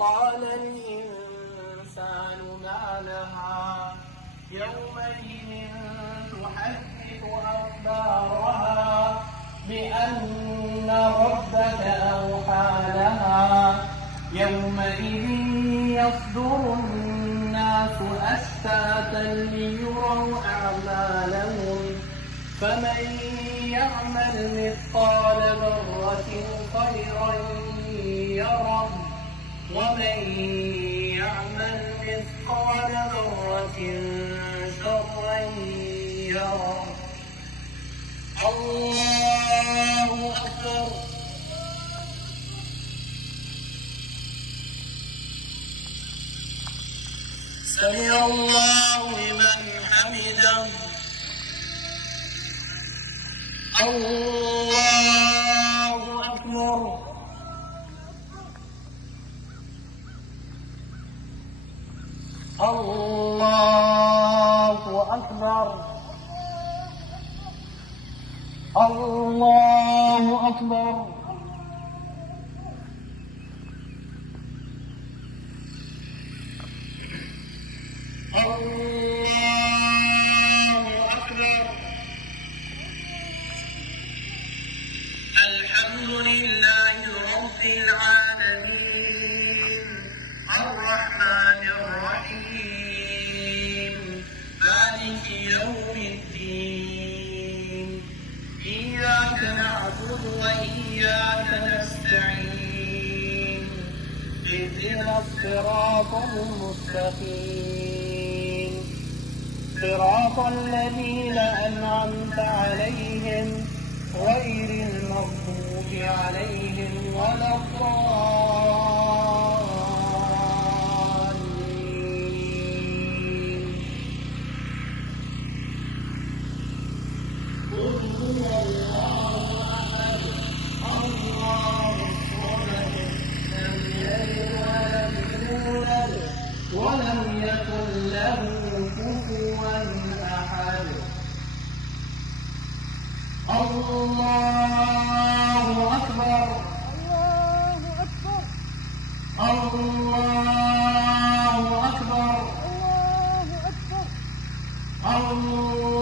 وقال الإنسان ما لها يومئذ تحدث أخبارها بأن ربك أوحى لها يومئذ يصدر الناس أشتاتا ليروا أعمالهم فمن يعمل مثقال ذرة خيرا يره ومن يعمل مثقال ذرة شرا يره. الله أكبر. سمع الله لمن حمده. الله أكبر. الله أكبر. الله أكبر. الله أكبر. الحمد لله رب العالمين الرحمن الرحيم مالك يوم الدين إياك نعبد وإياك نستعين اهدنا الصراط المستقيم صراط الذين أنعمت عليهم غير المغضوب عليهم ولا الضالين. قل هو الله أحد الله الصمد لم يلد ولم يولد ولم يكن له كفوا أحد. الله أكبر. الله أكبر. الله أكبر. الله